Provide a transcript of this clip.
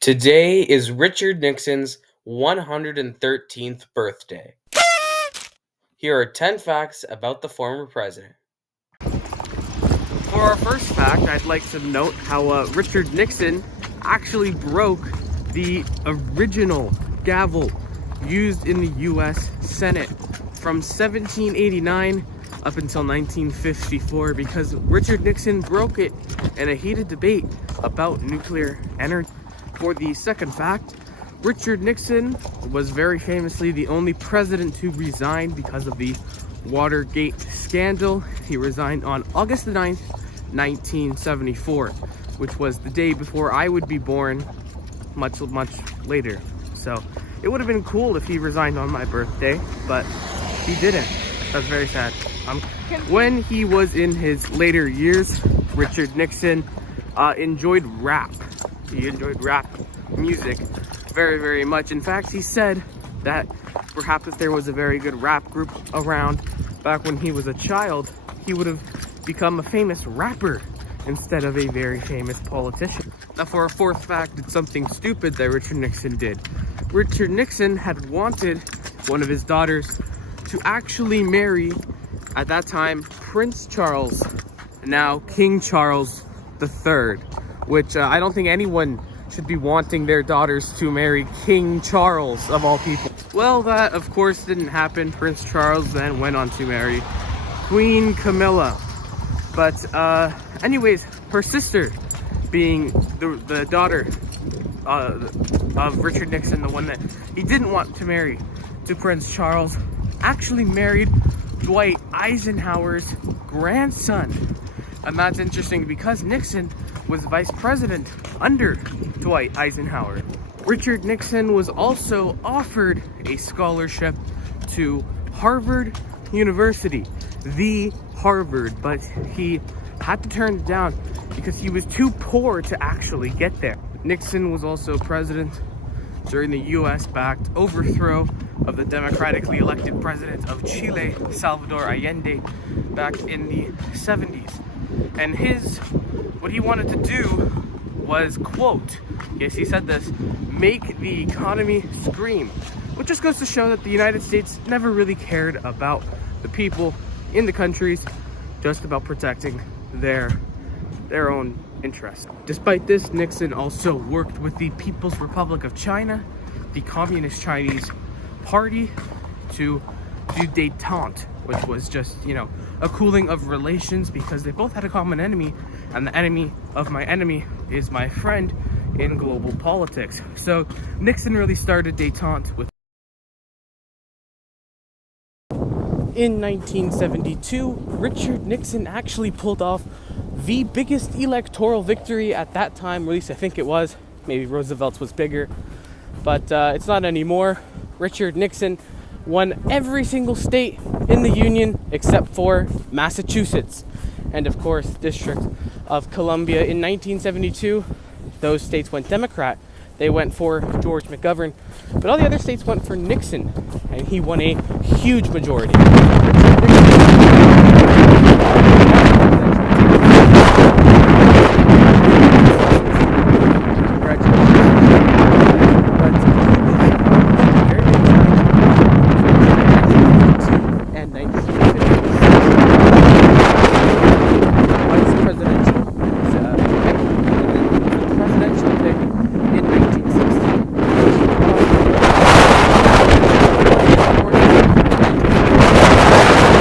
Today is Richard Nixon's 113th birthday. Here are 10 facts about the former president. For our first fact, I'd like to note how Richard Nixon actually broke the original gavel used in the U.S. Senate from 1789 up until 1954 because Richard Nixon broke it in a heated debate about nuclear energy. For the second fact, Richard Nixon was very famously the only president to resign because of the Watergate scandal. He resigned on August the 9th, 1974, which was the day before I would be born, much later. So it would have been cool if he resigned on my birthday, but he didn't. That's very sad. When he was in his later years, Richard Nixon enjoyed rap. He enjoyed rap music very, very much. In fact, he said that perhaps if there was a very good rap group around back when he was a child, he would have become a famous rapper instead of a very famous politician. Now, for our fourth fact, it's something stupid that Richard Nixon did. Richard Nixon had wanted one of his daughters to actually marry, at that time, Prince Charles, now King Charles III, which I don't think anyone should be wanting their daughters to marry King Charles, of all people. Well, that of course didn't happen. Prince Charles then went on to marry Queen Camilla. But anyways, her sister, being the daughter of Richard Nixon, the one that he didn't want to marry to Prince Charles, actually married Dwight Eisenhower's grandson. And that's interesting because Nixon was vice president under Dwight Eisenhower. Richard Nixon was also offered a scholarship to Harvard University, the Harvard, but he had to turn it down because he was too poor to actually get there. Nixon was also president during the US-backed overthrow of the democratically elected president of Chile, Salvador Allende, back in the 70s. And what he wanted to do was, quote, yes, he said this, make the economy scream, which just goes to show that the United States never really cared about the people in the countries, just about protecting their own interests. Despite this, Nixon also worked with the People's Republic of China, the Communist Chinese Party, to do détente, which was just, a cooling of relations because they both had a common enemy, and the enemy of my enemy is my friend in global politics. So Nixon really started détente with. In 1972, Richard Nixon actually pulled off the biggest electoral victory at that time, or at least I think it was. Maybe Roosevelt's was bigger, but it's not anymore. Richard Nixon won every single state in the Union except for Massachusetts and, of course, District of Columbia. In 1972, those states went Democrat. They went for George McGovern, but all the other states went for Nixon, and he won a huge majority. Richard Nixon